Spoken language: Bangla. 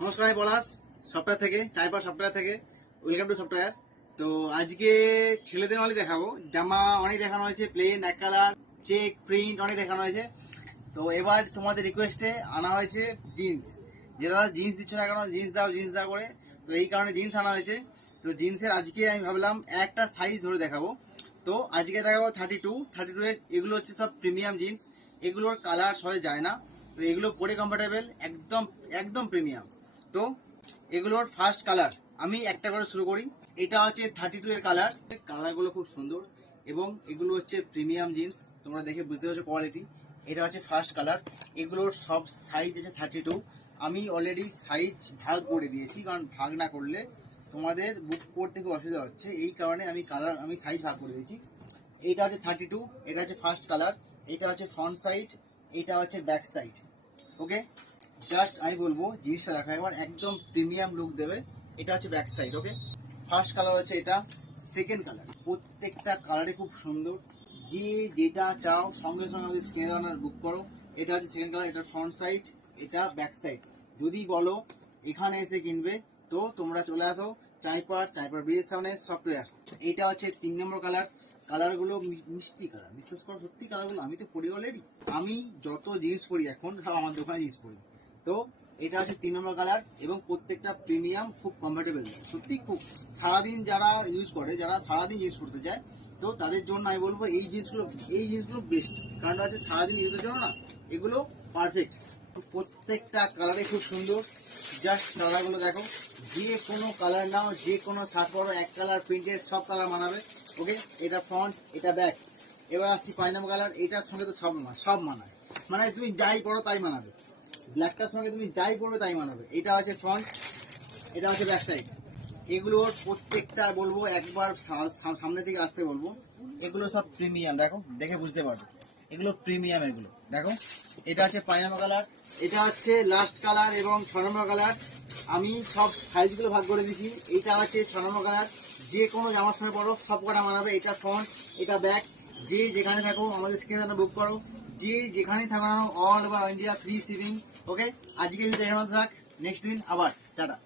নমস্কার, আমি পলাশ সফটওয়্যার থেকে, টাইপার সফটওয়্যার থেকে। Welcome to software. তো আজকে ছেলেদের মালই দেখাবো। জামা অনেক দেখানো হয়েছে, প্লেন, এক কালার, চেক, প্রিন্ট অনেক দেখানো হয়েছে। তো এবার তোমাদের রিকোয়েস্টে আনা হয়েছে জিন্স। যে দাদা জিন্স দিচ্ছ না কেন, জিন্স দাও করে। তো এই কারণে জিন্স আনা হয়েছে। তো জিন্সের আজকে আমি ভাবলাম একটা সাইজ ধরে দেখাবো। তো আজকে দেখাবো 32 এর। এগুলো হচ্ছে সব প্রিমিয়াম জিন্স। এগুলোর কালার সবাই যায় না। তো এগুলো পরে কমফোর্টেবল, একদম একদম প্রিমিয়াম। তো এগুলোর ফার্স্ট কালার আমি একটা করে শুরু করি। এটা হচ্ছে 32 এর কালার। কালারগুলো খুব সুন্দর এবং এগুলো হচ্ছে প্রিমিয়াম জিন্স, তোমরা দেখে বুঝতে পারছো কোয়ালিটি। এটা হচ্ছে ফার্স্ট কালার। এগুলোর সব সাইজ আছে 32। আমি অলরেডি সাইজ ভাগ করে দিয়েছি, কারণ ভাগ না করলে তোমাদের বুক করতে খুব অসুবিধা হচ্ছে। এই কারণে আমি সাইজ ভাগ করে দিয়েছি। এইটা হচ্ছে 32, এটা হচ্ছে ফার্স্ট কালার। এটা হচ্ছে ফ্রন্ট সাইড, এটা হচ্ছে ব্যাক সাইড। ওকে, জাস্ট আমি বলবো জিনিসটা দেখা একবার, একদম প্রিমিয়াম লুক দেবে। এটা হচ্ছে ব্যাক সাইড। ওকে, ফার্স্ট কালার হচ্ছে এটা। সেকেন্ড কালার, প্রত্যেকটা কালারে খুব সুন্দর। যে যেটা চাও সঙ্গে সঙ্গে আমাদের স্ক্রিনে দেওয়ার বুক করো। এটা হচ্ছে সেকেন্ড কালার, এটা ফ্রন্ট সাইড, এটা ব্যাক সাইড। যদি বলো এখানে এসে কিনবে তো তোমরা চলে আসো চাইপার ব্রিজের সামনে সফটওয়্যার। এটা হচ্ছে 3 নম্বর কালার। কালারগুলো মিষ্টি কালার, বিশ্বাস করো সত্যি কালারগুলো আমি তো পরি অলরেডি। আমি যত জিন্স পরি এখন সব আমার দোকানে জিন্স পরি। তো এটা হচ্ছে 3 নম্বর কালার এবং প্রত্যেকটা প্রিমিয়াম, খুব কমফোর্টেবল, সত্যি খুব। সারাদিন যারা ইউজ করে, যারা সারাদিন ইউজ করতে চায়, তো তাদের জন্য আমি বলবো এই জিনিসগুলো বেস্ট। কারণ হচ্ছে সারাদিন ইউজের জন্য না, এগুলো পারফেক্ট। প্রত্যেকটা কালারে খুব সুন্দর। জাস্ট কালারগুলো দেখো, যে কোনো কালার নাও, যে কোনো শার্ট পরো, এক কালার প্রিন্টেড, সব কালার মানাবে। ওকে, এটা ফ্রন্ট, এটা ব্যাক। এবার আসছি 5 নম্বর কালার। এটার সঙ্গে তো সব মানায়, মানে তুমি যাই পরো তাই মানাবে। ব্ল্যাকটার সঙ্গে তুমি যাই পরবে তাই মানাবে। এটা হচ্ছে ফ্রন্ট, এটা হচ্ছে ব্যাক সাইড। এগুলোর প্রত্যেকটা বলবো একবার সামনে থেকে আসতে বলবো। এগুলো সব প্রিমিয়াম, দেখো দেখে বুঝতে পারবে এগুলো প্রিমিয়াম। এগুলো দেখো, এটা হচ্ছে 5 নম্বর কালার, এটা হচ্ছে লাস্ট কালার এবং 6 নম্বর কালার। আমি সব সাইজগুলো ভাগ করে দিয়েছি। এটা হচ্ছে 6 নম্বর কালার। যে কোনো জামার সঙ্গে পরো সব কটা মানাবে। এটা ফ্রন্ট, এটা ব্যাক। যে যেখানে থাকো আমাদের স্ক্রিনে বুক করো, যে যেখানেই থাকো না, all over India free shipping. Okay, আজকে ভিডিও এখানে থাক, নেক্সট দিন আবার টাটা।